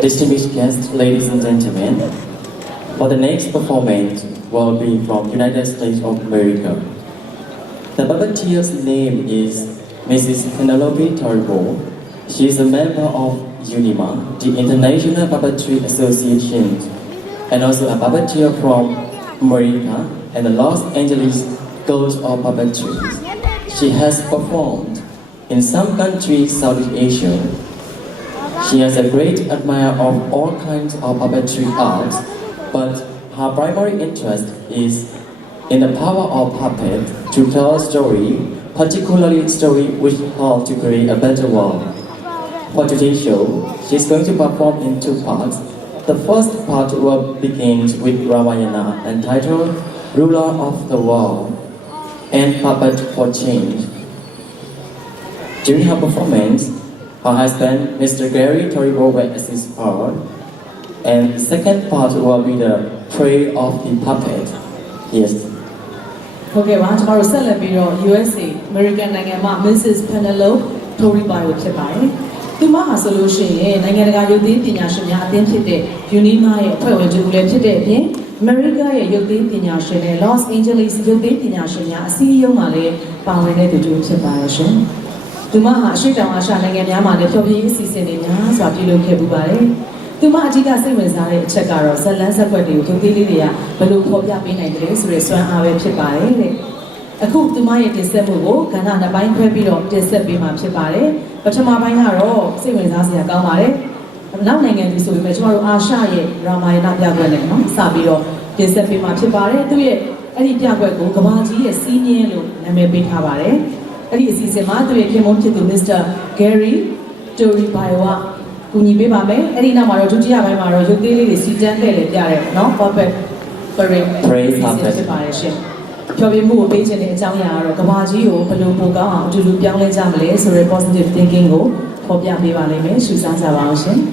Distinguished guests, ladies and gentlemen, for the next performance will be from United States of America. The puppeteer's name is Mrs. Penelope Torribio. She is a member of UNIMA, the International Puppetry Association, and also a puppeteer from America and the Los Angeles Girls of Puppetry. She has performed in some countries Southeast Asia. She is a great admirer of all kinds of puppetry arts, but her primary interest is in the power of puppet to tell a story, particularly a story which helps to create a better world. For today's show, she is going to perform in two parts. The first part will begin with Ramayana entitled Ruler of the World and Puppet for Change. During her performance, her husband, Mr. Gary Torribio, will assist her. And the second part will be the prayer of the puppet. Yes. Okay, well, tomorrow celebrate USA, American Nangama, Mrs. Penelope Torribio Tibai. Tuma solution, Nanga Yudi Pinashina, Identity, Unima, today, America, Yudi Pinashina, Los Angeles, Yudi Pinashina, CEO Male, Pawene to do separation. Tuma Shita Shana Yama, the Toby season in Yas, Wapilu Kebubare. Tuma Jika Simazare, Chekaro, Salasa Padu, Togilia, Balu Popia Pinagres, restaurant Ave Chipare. A cook to my December, Canana Bine Pepino, December Chipare, but Chama Binaro, Simazia Gamare. Now, this will be tomorrow Ashaye, Ramayana Yagane, Sabio, December Chipare, to it, any Piago, Gamaji, a senior, and maybe Havare. And he is a mother came on to Mr. Gary Torribio. Kunibe Mame, Erina Maro, Jutia Maro, you daily see Janelle, Yare, no puppet, Pray puppet separation. Toby Moo, Page and Jamia, Kamaji, or Palupoga, to do young Jamale, so a positive thinking go, Popia Bivaleme, Susan's Avancing.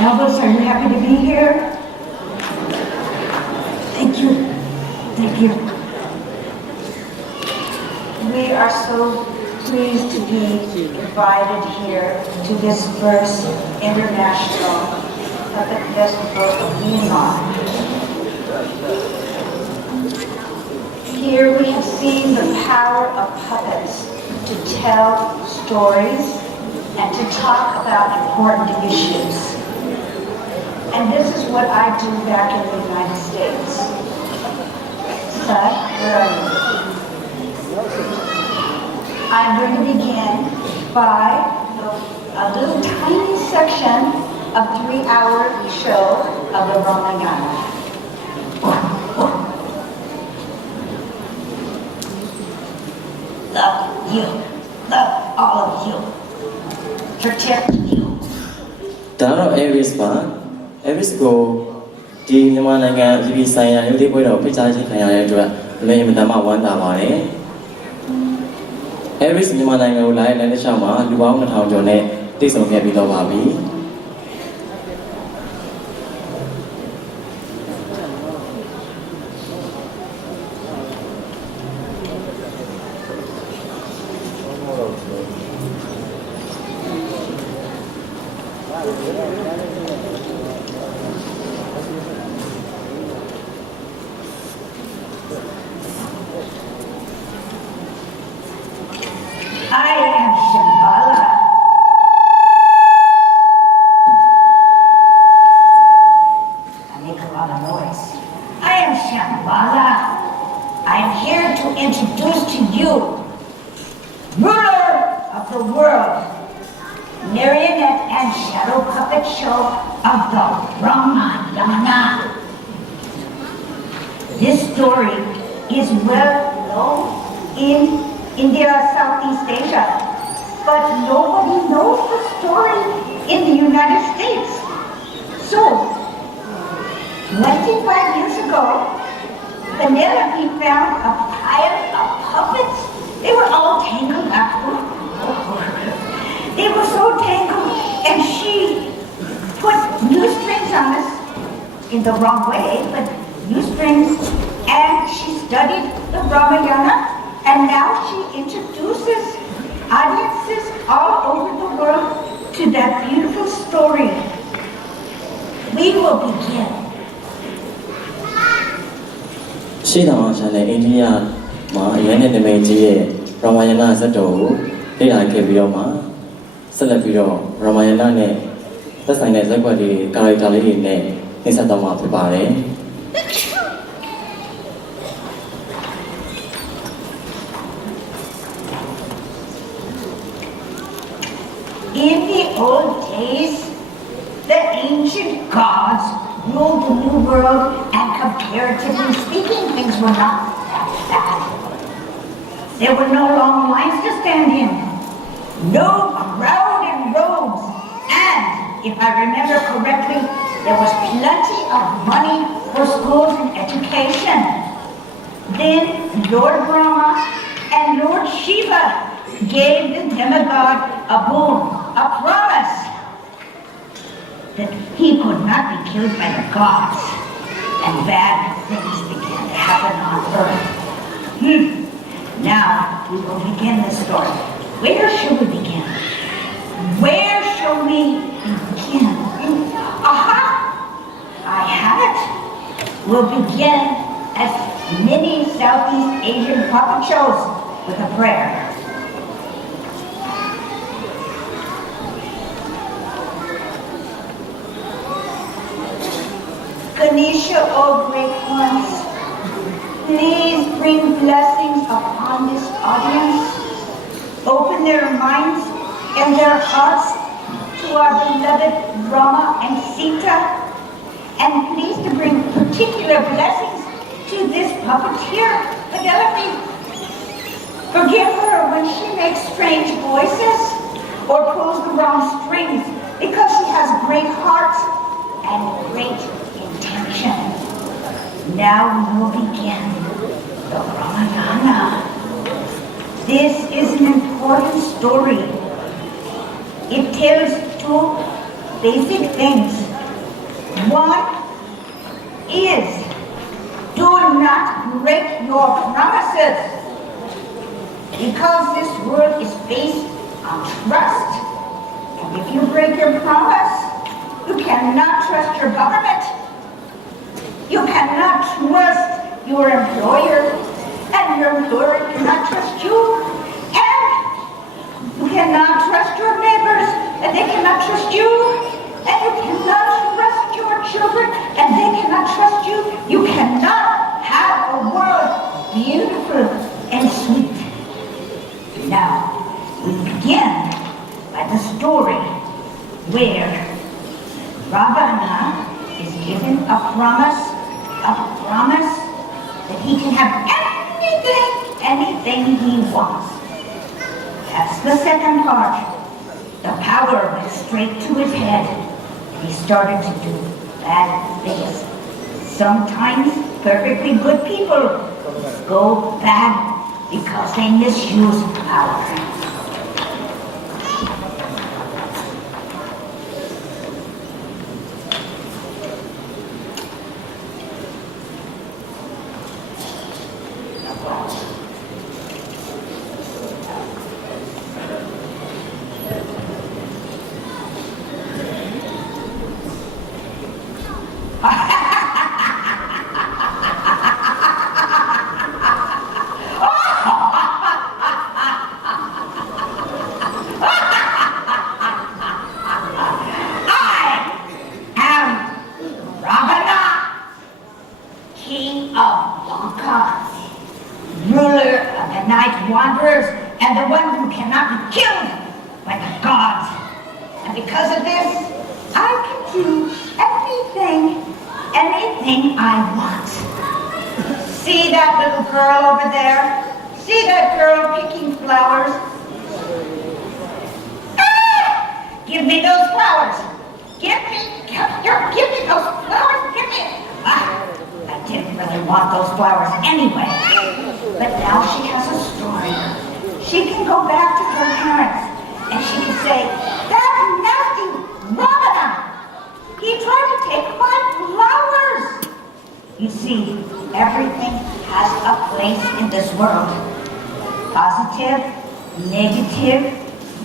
Elvis, are you happy to be here? Thank you. Thank you. We are so pleased to be invited here to this first International Puppet Festival of Myanmar. Here we have seen the power of puppets to tell stories and to talk about important issues. And this is what I do back in the United States. Son, where are you? I'm going to begin by a little tiny section of 3-hour show of the Ramayana. Love you. Love all of you. Protect you. Daro Aries Bar. Aries go the Namananga TV sign, you live with a pizza and name Dama Wanda. Aries Namananga live and the Shama, you want how to net, this will be below Babi. I am Shambhala. I make a lot of noise. I am Shambhala. I am here to introduce to you, ruler of the world, Marionette and shadow puppet show of the Brahmayana. This story is well known in India, Southeast Asia, but nobody knows the story in the United States. So, 25 years ago, Penelope found a pile of puppets. They were all tangled up. They were so tangled, and she put new strings on us in the wrong way, but new strings, and she studied the Ramayana, and now she introduces audiences all over the world to that beautiful story. We will begin. ရှေ့တောင်အာရှနဲ့အိန္ဒိယမှာအရင်နဲ့နာမည်ကြီးတဲ့ရာမာယနာဇတ်တော်ကိုလေ့လာခဲ့ပြီးတော့မှဆက်လက်ပြီးတော့ရာမာယနာနဲ့သက်ဆိုင်တဲ့ဇာတ်ကွက်တွေကာရိုက်တာလေးတွေနဲ့နှိစက်တော့မှာဖြစ်ပါတယ် In the old days, the ancient gods ruled the new world, and comparatively speaking, things were not that bad. There were no long lines to stand in, no crowd in robes, and, if I remember correctly, there was plenty of money for schools and education. Then Lord Brahma and Lord Shiva gave the demigod a boon, a promise, that he could not be killed by the gods, and bad things began to happen on earth. Now, we will begin the story. Where shall we begin? Where shall we begin? Aha! I have it. We'll begin, as many Southeast Asian puppet shows, with a prayer. Ganesha, O great ones, please bring blessings upon this audience. Open their minds and their hearts to our beloved Rama and Sita, and please to bring particular blessings to this puppeteer, Penelope. Forgive her when she makes strange voices or pulls the wrong strings, because she has great heart and great intention. Now we will begin the Ramayana. This is an important story. It tells two basic things. One is, do not break your promises, because this world is based on trust. And if you break your promise, you cannot trust your government. You cannot trust your employer, and your employer cannot trust you. And you cannot trust your neighbors, and they cannot trust you. And you cannot trust your children, and they cannot trust you. You cannot have a world beautiful and sweet. Now, we begin by the story where Ravana is given a promise that he can have anything he wants. That's the second part. The power went straight to his head, and he started to do bad things. Sometimes perfectly good people go bad because they misuse power. because of this, I can do anything I want. See that little girl over there? See that girl picking flowers? Ah! Give me those flowers. Give me those flowers. Give me. I didn't really want those flowers anyway. But now she has a story. She can go back to her parents and she can say, that nasty Ramadan, he tried to take my flowers. You see, everything has a place in this world. Positive, negative,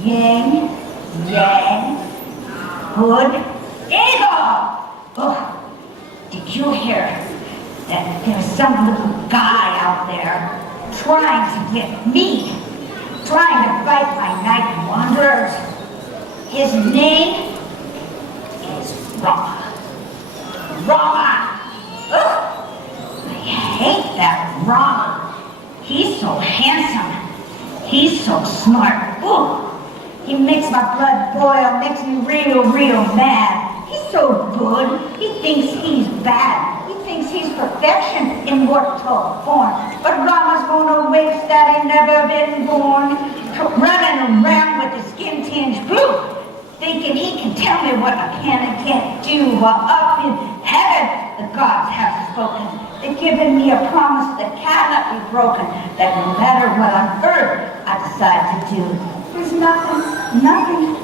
yin, yang, good, evil. Oh, did you hear that there's some little guy out there trying to get me, trying to fight my night wanderers? His name is Rama. Rama! Ugh! I hate that Rama. He's so handsome. He's so smart. Ooh! He makes my blood boil, makes me real mad. He's so good. He thinks he's bad. He thinks he's perfection in mortal form. But Rama's gonna wish that he never been born, running around with his skin tinged blue, thinking he can tell me what I can and can't do, while up in heaven the gods have spoken. They've given me a promise that cannot be broken, that no matter what on earth I decide to do, there's nothing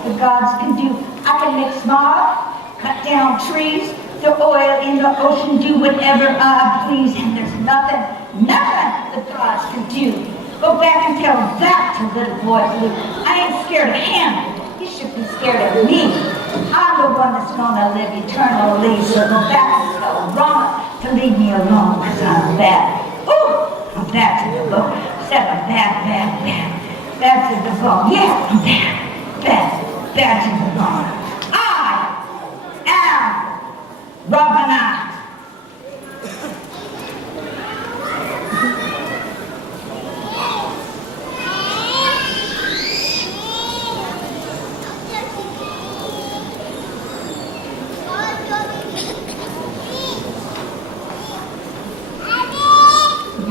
the gods can do. I can make smog, cut down trees, throw oil in the ocean, do whatever I please, and there's nothing the gods can do. Go back and tell that to little boy Blue. I ain't scared of him. He should be scared of me. I'm the one that's gonna live eternally, so go back and tell Rama to leave me alone, because I'm bad. Ooh, I'm bad to the bone. Said I'm bad. Bad to the bone. Yeah, I'm bad to the bone. I am Ravana.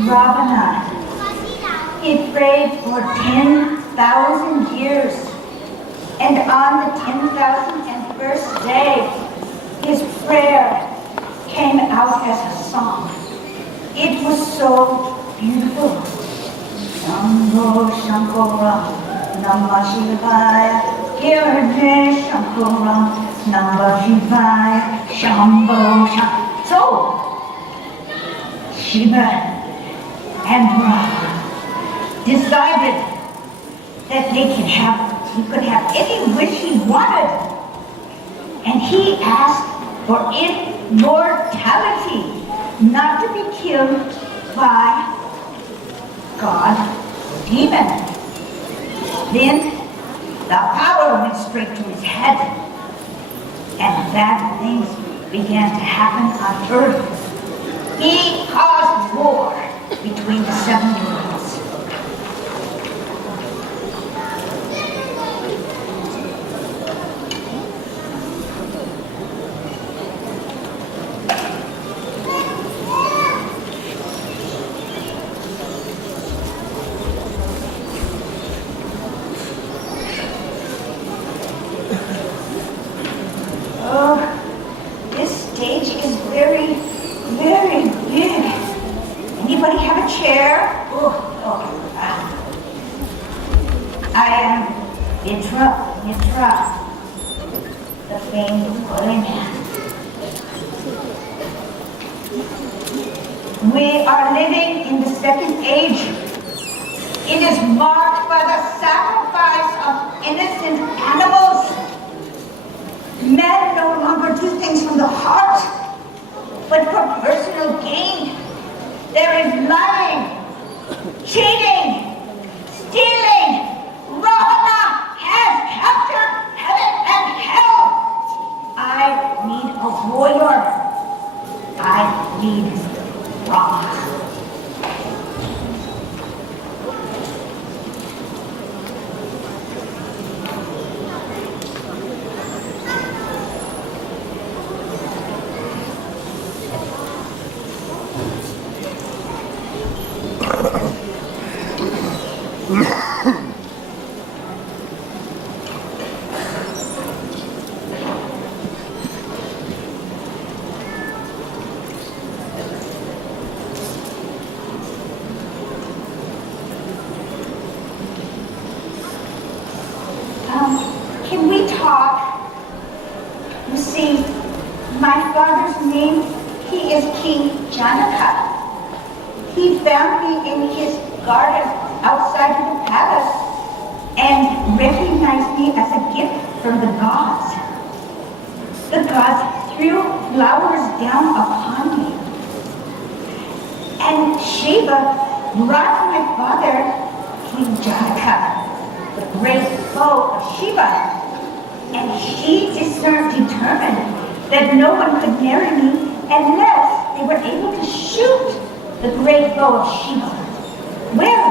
Ravana, he prayed for 10,000 years, and on the 10,001st day, his prayer came out as a song. It was so beautiful. Shambho Shankara, Namah Shivaya, Kirane Shankara, Namah Shivaya, Shambho Shankara. So, Shiva and Rama decided that he could have any wish he wanted. And he asked for immortality, not to be killed by God or demon. Then the power went straight to his head, and bad things began to happen on earth. He caused war between the 7 worlds. Oh, this stage is very big. Anybody have a chair? I am Mitra, the famed holy man. We are living in the second age. It is marked by the sacrifice of innocent animals. Men no longer do things from the heart, but for personal gain. There is lying, cheating, stealing. Ravana has captured heaven and hell. I need a warrior. I need Rama. You see, my father's name, he is King Janaka. He found me in his garden outside of the palace and recognized me as a gift from the gods. The gods threw flowers down upon me. And Shiva brought my father, King Janaka, the great foe of Shiva. And he determined that no one could marry me unless they were able to shoot the great bow of Shiva. Well,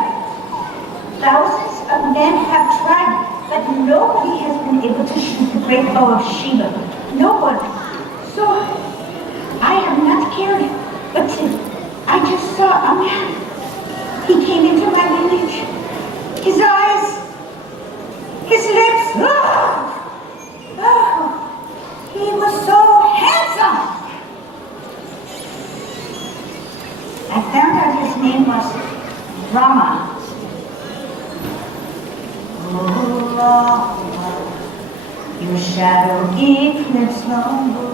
thousands of men have tried, but nobody has been able to shoot the great bow of Shiva. No one. So, I am not scared, but I just saw a man. He came into my village. His eyes, his lips, he was so handsome. I found out his name was Rama. Oh, Rama, your shadow eclipse slumber,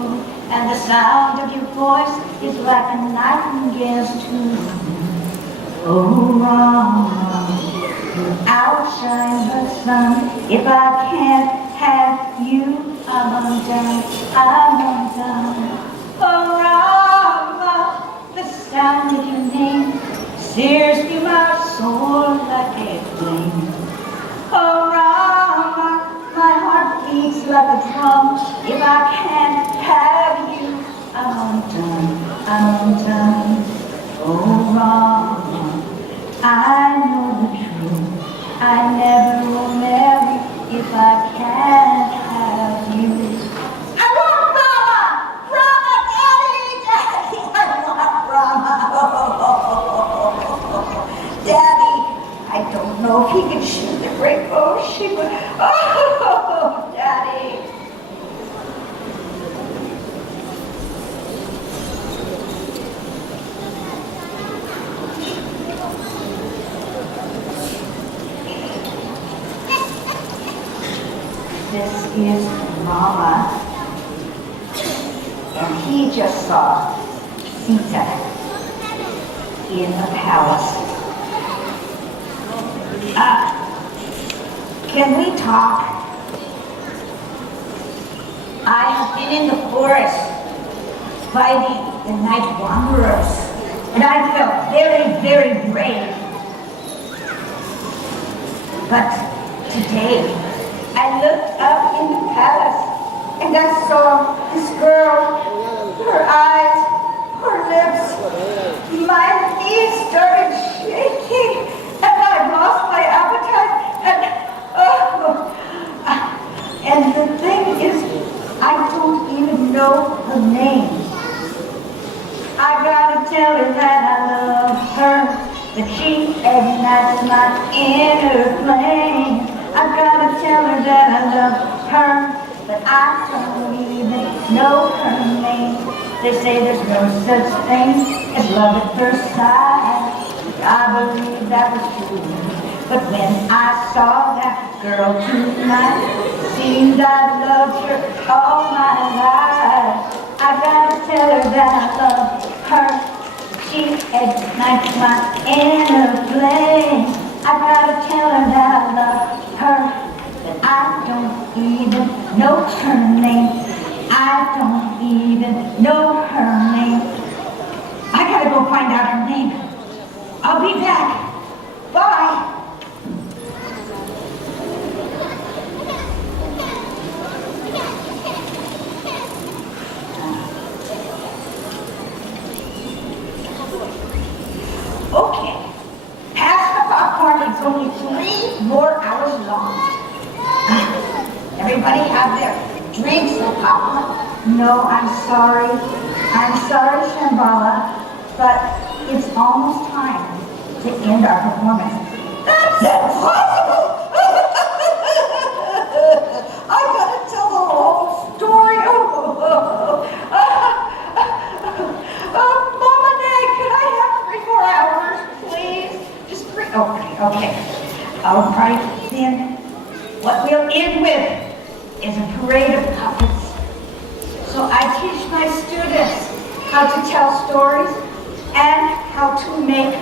and the sound of your voice is like a nightingale's tune. Oh, Rama, you outshine the sun. If I can't have you, I'm undone, I'm undone. Oh, Rama, the sound of your name sears through my soul like a flame. Oh, Rama, my heart beats like a drum. If I can't have you, I'm undone, I'm undone. Oh, Rama, I know the truth. I never will marry if I can't have you. I want Rama! Rama, Daddy! Daddy, I want Rama! Daddy, I don't know if he can shoot the great bow of Shiva. Oh, Daddy! This is Rama, and he just saw Sita in the palace. Can we talk? I have been in the forest fighting the night wanderers, and I felt very, very brave. But today, I looked up in the palace and I saw this girl, her eyes, her lips. My knees started shaking and I lost my appetite and the thing is, I don't even know her name. I gotta tell her that I love her, that she ignites my inner flame. I gotta tell her that I love her, but I don't even know her name. They say there's no such thing as love at first sight. I believe that was true. But when I saw that girl tonight, seemed I loved her all my life. I gotta tell her that I love her. She ignites my inner flame. I gotta tell her that I love her, but I don't even know her name. I don't even know her name. I gotta go find out her name. I'll be back. Bye. Okay. Pass the popcorn. It's only 3 more hours long. Everybody have their drinks and popcorn? No, I'm sorry. I'm sorry, Shambhala, but it's almost time to end our performance. That's impossible! I gotta tell the whole story. Mama Nay, could I have 3 more hours, please? Just 3. Okay. All right, then. What we'll end with is a parade of puppets. how to tell stories, and how to make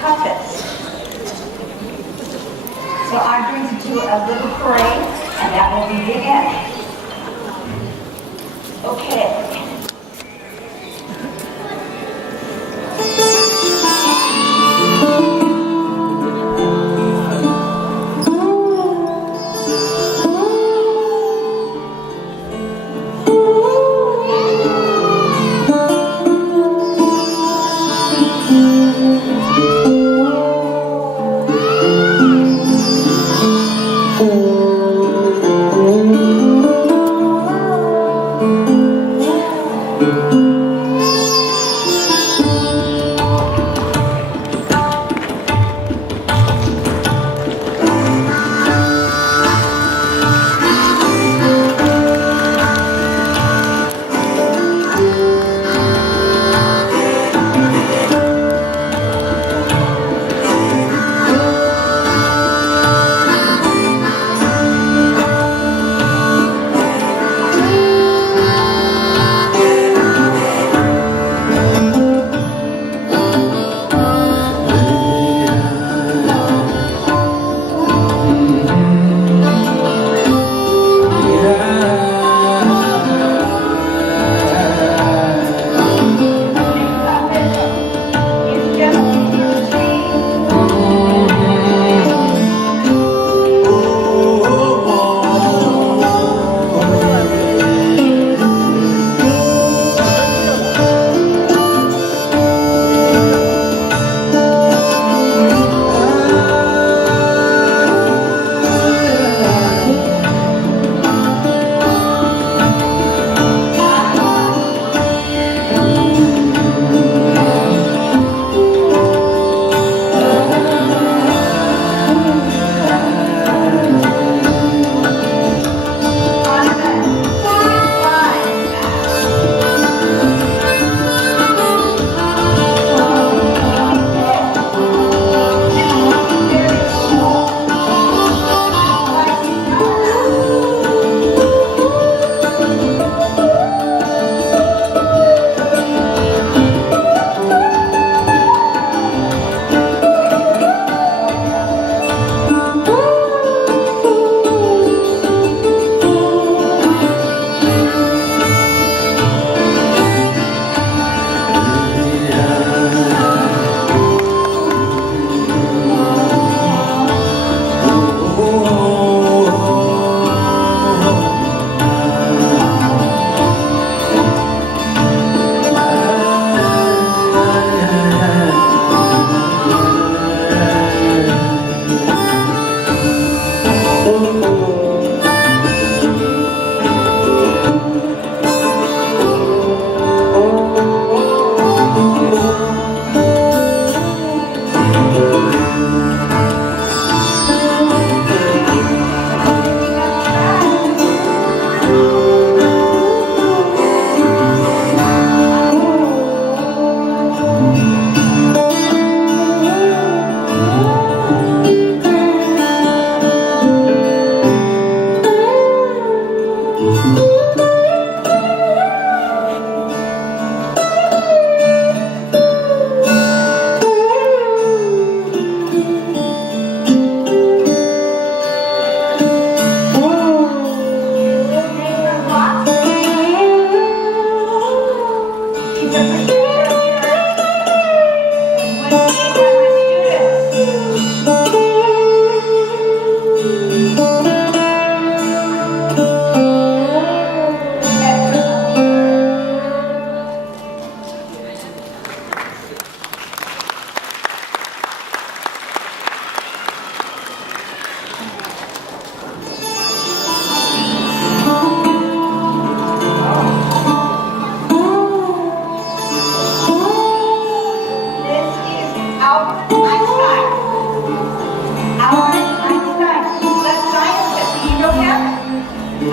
puppets. So I'm going to do a little parade, and that will be the end. Okay.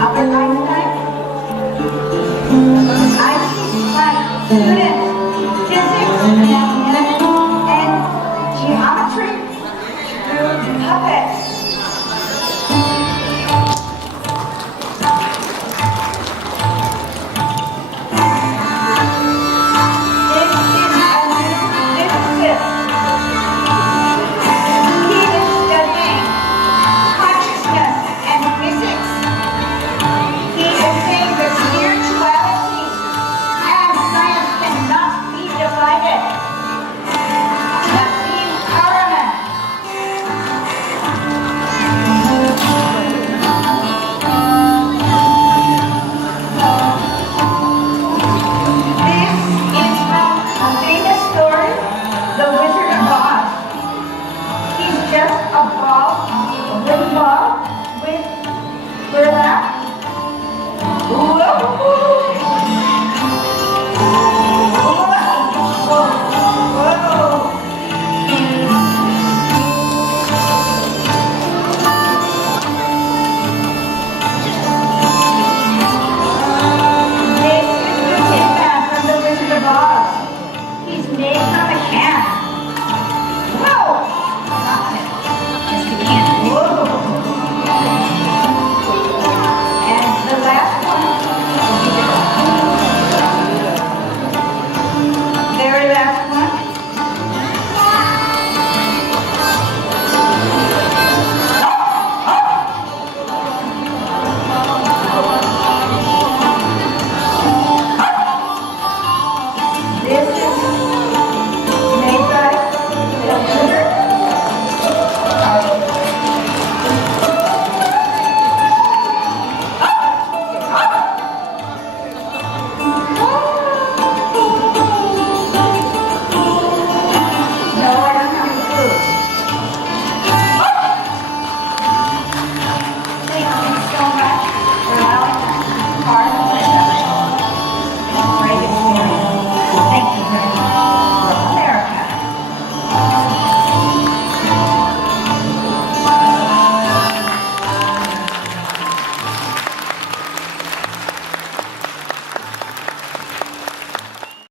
Albert Einstein. I teach my students